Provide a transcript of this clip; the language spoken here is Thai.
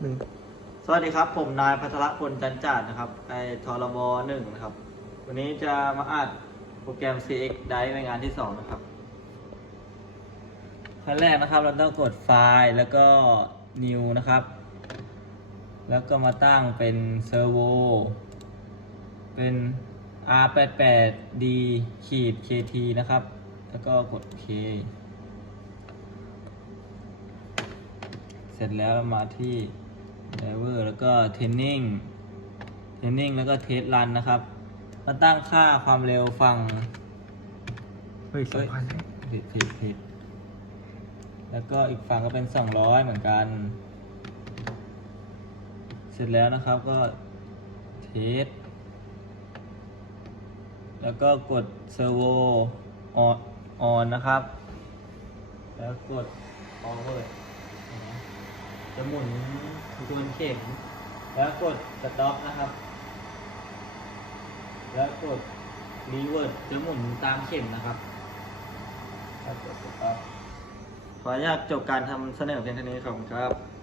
หนึ่งสวัสดีครับ ผมนายพัทรพลจันจาดนะครับไอทรบหนึ่งนะครับ วันนี้จะมาอัดโปรแกรม CX Drive ในงานที่สองนะครับขั้นแรกนะครับ เราต้องกดไฟล์แล้วก็ New นะครับ แล้วก็มาตั้งเป็นเซอร์โวเป็น R88D ขีด KT นะครับ แล้วก็กดโอเสร็จแล้วเรามาที่ driver แล้วก็ training training แล้วก็ test run นะครับมาตั้งค่าความเร็วฝั่งเฮ้ยสองพันผิดผิดผิดแล้วก็อีกฝั่งก็เป็น 200 เหมือนกัน เสร็จแล้วนะครับก็เทส แล้วก็กด servo on on นะครับ แล้วกด power นะ จะหมุนทวนเข็มแล้วกดสต็อปนะครับ แล้วกดรีเวิร์ดจะหมุนตามเข็มนะครับแล้วกดสต็อปขออนุญาตจบการทำเสนอเพียงเท่านี้ขอบคุณครับ